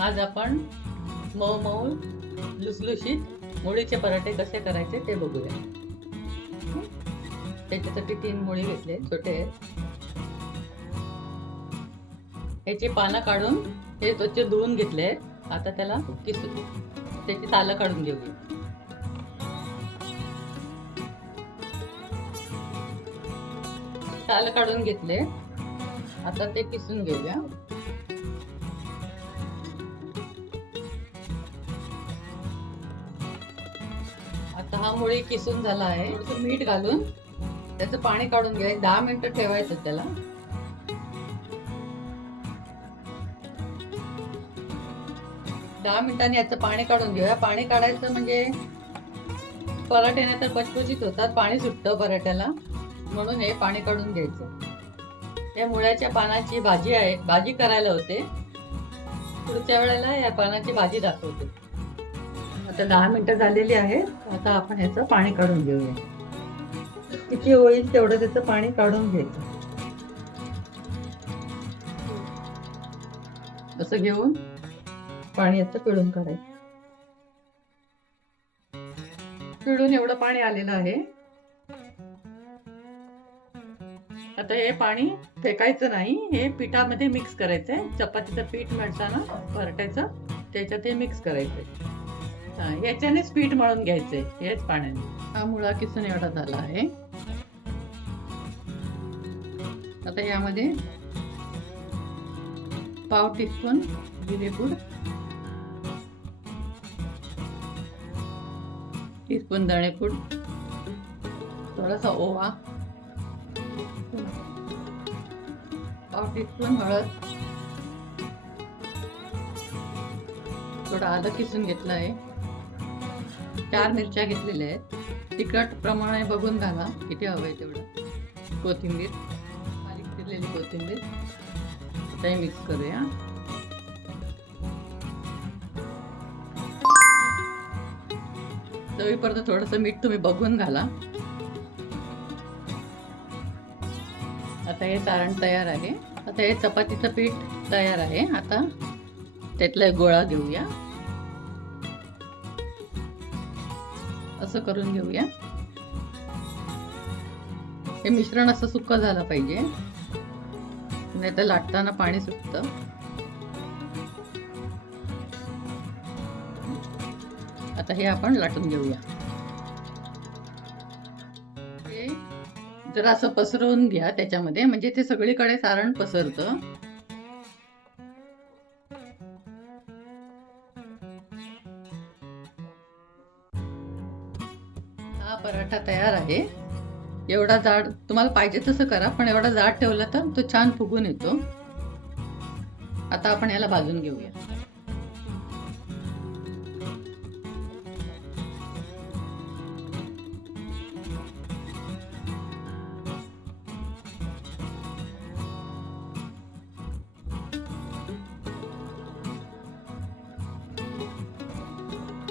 आज आपण मऊ मऊ लुसलुशीत मुळीचे पराठे कसे करायचे ते बघूया. त्याच्यासाठी 3 मुळी घेतले, छोटे आहेत. याची पानं काढून हे स्वच्छ धुवून घेतले. आता त्याला किसून त्याची सालं काढून घेऊया. सालं काढून घेतले, आता ते किसून घेऊया. आता हा मुळी किसून झाला आहे. मीठ घालून त्याचं पाणी काढून घ्यायचं. 10 मिनिटं ठेवायचं त्याला. दहा मिनिटांनी याचं पाणी काढून घेऊया. पाणी काढायचं म्हणजे पराठ्याने तर पचपचीत होतात, पाणी सुटतं पराठ्याला, म्हणून हे पाणी काढून घ्यायचं. या मुळ्याच्या पानाची भाजी आहे, भाजी करायला होते. पुढच्या वेळेला या पानाची भाजी दाखवते. आता 10 मिनिटं झालेली आहे. आता आपण याचं पाणी काढून घेऊया. किती होईल तेवढं त्याचं पाणी काढून घ्यायचं. असं घेऊन पाणी याचं पिळून काढायचं. पिळून एवढं पाणी आलेलं आहे. आता हे पाणी फेकायचं नाही, हे पिठामध्ये मिक्स करायचंय. चपातीचं पीठ मळताना पराठ्याचं त्याच्यात हे मिक्स करायचंय. याच्यानेच पीठ मळून घ्यायचंय, हेच पाण्याने. हा मुळा किसून एवढा झाला आहे. आता यामध्ये पाव टीस्पून जिरेपूड, टीस्पून धणेपूड, थोडासा ओवा, पाव टीस्पून हळद, थोडं आलं किसून घेतलं आहे. 4 मिरच्या घेतलेल्या आहेत. तिखट प्रमाणे बघून घाला किती हवंय तेवढं. कोथिंबीर, बारीक चिरलेली कोथिंबीर. आता हे मिक्स करूया. चवीपुरतं थोडंसं मीठ तुम्ही बघून घाला. आता हे सारण तयार आहे. आता हे चपातीचं पीठ तयार आहे. आता त्यातला एक गोळा घेऊया. असं करून घेऊया. हे मिश्रण असं सुक्क झालं पाहिजे, नाही तर लाटताना पाणी सुटतं. आता हे आपण लाटून घेऊया. हे जरा असं पसरवून घ्या त्याच्यामध्ये, म्हणजे ते सगळीकडे सारण पसरतं. हा पराठा तयार आहे. एवढा जाड तुम्हाला पाहिजे तसं करा, पण एवढा जाड ठेवला तर तो छान फुगून येतो. आता आपण याला भाजून घेऊया.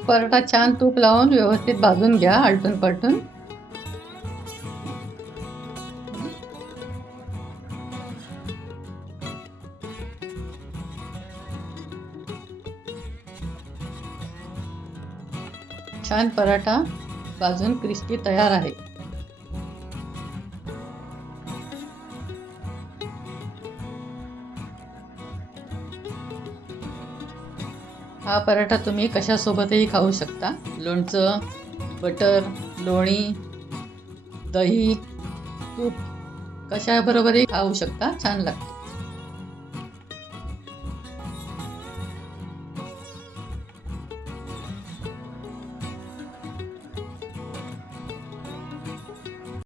पराठा छान तूप लावून व्यवस्थित भाजून घ्या, आलटून पलटून. छान पराठा भाजून क्रिस्पी तयार आहे. हा पराठा तुम्ही कशासोबतही खाऊ शकता. लोणचं, बटर, लोणी, दही, तूप कशाबरोबरही खाऊ शकता. छान लागतं.